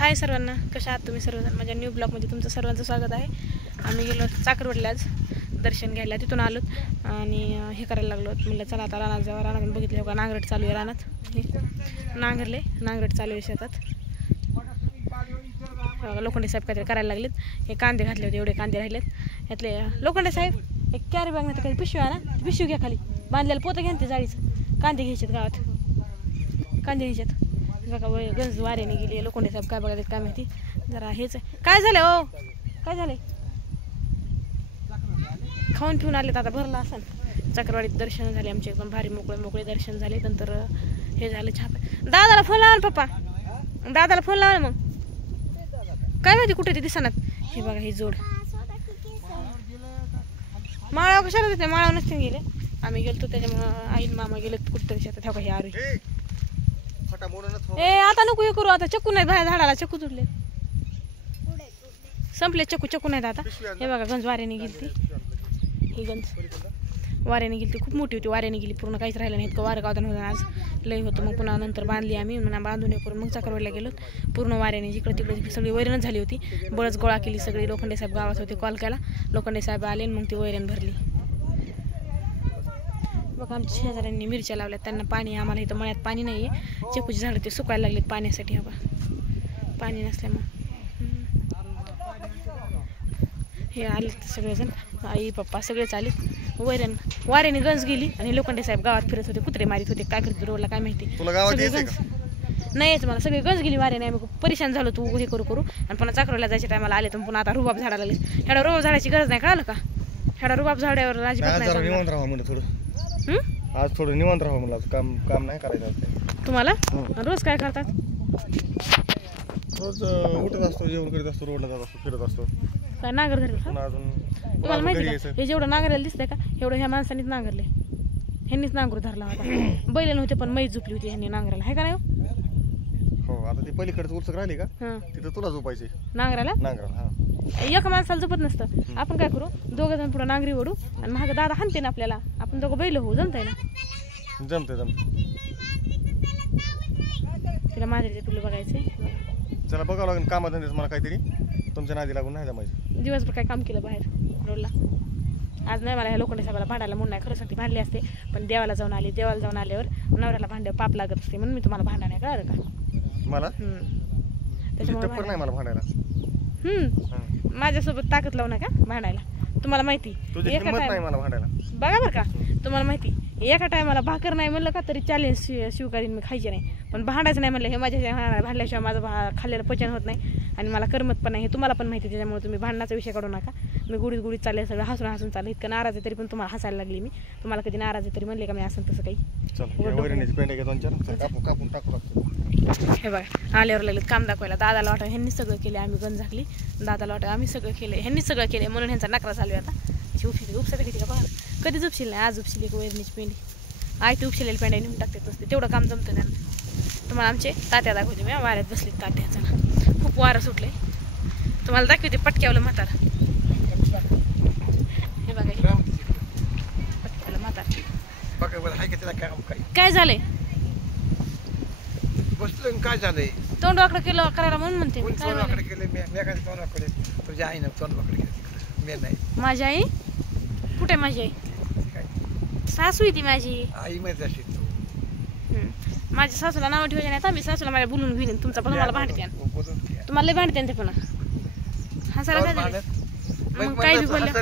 हाय सर्वांना, कशा आहात तुम्ही सर्वजण? माझ्या न्यू ब्लॉगमध्ये तुमचं सर्वांचं स्वागत आहे. आम्ही गेलो चाकरवडला आज दर्शन घ्यायला, तिथून आलो आणि हे करायला लागलो. म्हणलं चला आता रानात जावं. रानातून बघितलं का नांगरट चालू आहे. रानात नांगरट चालू आहे शेतात. लोखंडे साहेब काहीतरी करायला लागलेत. हे कांदे घातले होते, एवढे कांदे राहिलेत. यातले लोखंडे साहेब एक कॅरी बॅग नाही काही पिशवी आहे ना, पिशवी घ्या खाली बांधलेलं पोतं घ्या ते जाळीचं. कांदे घ्यायचेत गावात, कांदे घ्यायचेत बघा. गंज वाऱ्याने गेली. लोखंडे साहेब काय बघायला काय माहिती. जरा हेच आहे. काय झालं हो, काय झालंय? खाऊन पिऊन आलेत आता, भरला असं. चक्रवाडीत दर्शन झाले आमचे, एकदम भारी मोकळे दर्शन झाले. नंतर हे झालं छाप. दादाला फोन लावा ना पप्पा, दादाला फोन लावा ना. मग काय माहिती कुठे ते दिसणार. हे बघा ही जोड माळाव कशाला देते, माळाव नसते गेले. आम्ही गेलतो त्याच्यामुळं आई मामा गेले कुठतरी शेतात. ठेवा ही आरू ए आता नको हे करू. आता चक्कू नाही बाहेर, झाडाला चक्कू तुटले, संपले चक्कू नाहीत आता. हे बघा गंज वाऱ्याने गेली ती, ही गंज वाऱ्याने गेली ती, खूप मोठी होती. वाऱ्याने गेली पूर्ण, काहीच राहिलं नाही. इतकं वारं गावताना होतं आज, लई होतं. मग पुन्हा नंतर बांधली आम्ही, म्हणा बांधून हे करून मग चाकरवाडीला गेलो. पूर्ण वाऱ्याने जिकडे तिकडे सगळी वैरणच झाली होती. बळच गोळा केली सगळी. लोखंडे साहेब गावात होते, कॉल केला. लोखंडे साहेब आले मग ती वैरण भरली. बघा आमच्या शेजाऱ्यांनी मिरच्या लावल्यात, त्यांना पाणी. आम्हाला इथं मळ्यात पाणी नाही आहे. चिकूची झाडं ते सुकायला लागलेत पाण्यासाठी. हवा पाणी नसल्यामुळे हे आले सगळेजण, आई पप्पा सगळेच आले. वैरण वाऱ्याने गंज गेली आणि लोखंडे साहेब गावात फिरत होते, कुत्रे मारित होते, काय करत रोडला काय माहिती. नाही यायचं मला, सगळे गंज गेली वाऱ्याने. आम्ही परेशान झालो तू हे करू आणि पुन्हा चाकरवडीला जायच्या टायमाला आले. तर पुन्हा आता रुबाब झाडाला लागले. ह्याला रुबाब झाडाची गरज नाही, कळालं का? ह्याला रुबाब झाडावर अजिबात नाही. आज थोडं निवांत राहावं म्हणलं, काम नाही करायचं तुम्हाला. रोज काय करतात? रोज उठत असतो, जेवण करीत असतो, रोडला जात असतो, फिरत असतो. काय नांगर धरलं? तुम्हाला माहिती का हे जेवढं नांगरायला दिसतंय का, एवढं ह्या माणसांनीच नांगरले. ह्यांनीच नांगरू धरला होता. बैल नव्हते पण मै झोपली होती ह्यांनी नांगरायला, आहे का नाही? हो आता ती पलीकडे उलचक राहिली का, तिथं तुला झोपायची नांगराला. एका माणसाला झोपत नसतं. आपण काय करू, दोघं जण पुढे नांगरी ओढू आणि महाग दादा हाणते ना आपल्याला. आपण दोघं बैल होऊ, जमतंय ना? जमते. तिला माझ्या तुला बघायचंय. चला बघावं लागेल कामाधंद्याचं मला काहीतरी. तुमच्या नादी लागून नाही जमायचं. दिवसभर काय काम केलं बाहेर रोडला? आज नाही मला ह्या लोखंडे साहेबाला भांडायला म्हणून नाही, खरं सांगते भांडले असते. पण देवाला जाऊन आल्यावर नवऱ्याला भांड्या पाप लागत असते, म्हणून मी तुम्हाला भांडा नाही, कळलं का? मला त्याच्यामुळे नाही मला भांडायला. माझ्यासोबत ताकद लावू नका भांडायला. तुम्हाला माहिती मला भांडायला. बघा बरं का, तुम्हाला माहिती एका टायमाला भाकर नाही म्हणलं का तरी चॅलेंज स्वीकारीन मी, खायचे नाही. पण भांडायचं नाही म्हणलं हे माझ्या भांडल्याशिवाय माझं खाल्लेलं पचन होत नाही आणि मला करमत पण नाही, हे तुम्हाला पण माहिती. त्याच्यामुळे तुम्ही भांडणाचा विषय काढू नका. मी गुडीत चालले, सगळं हसून चाललं. इतकं नाराज आहे तरी पण तुम्हाला हसायला लागली मी. तुम्हाला कधी नाराज आहे तरी म्हणले का मी असं तसं काही. हे बघा आल्यावर लागले काम दाखवायला. दादाला वाटतं ह्यांनी सगळं केलं, आम्ही गंज झाकली. दादाला वाटतं आम्ही सगळं केलं, ह्यांनी सगळं केलं, म्हणून ह्यांचा नकरा चालू आहे आता. उपसायला किती का बघा, कधी झोपशील नाही. आज उपशील एक वैरणीची पेंडी, आयटी उपशिलेली पेंड्या नेऊन टाकतात असते. तेवढं काम जमतं त्यांना. तुम्हाला आमचे तात्या दाखवते मी. वाऱ्यात बसले तात्याचं ना, खूप वारं सुटले. तुम्हाला दाखवते पटक्यावलं म्हातार. हे बघा पटक्यावलं म्हातार. काय झालंय? काय झालंय? तोंड वाकडं केलं करायला म्हणून म्हणते. तुझ्या आईनं तोंड वाकडं केलं, नाही. माझी आई कुठे? माझी आई सासू आहे ती माझी आई माहिती असेल तू. माझ्या सासूला नाव ठेवायचे नाही. आम्ही सासूला माझ्या बोलून घेईन. तुमचा पण मला भांडते, तुम्हाला लय भांडते ते पुन्हा. हसायला काय झालं? मग काय बी बोललं.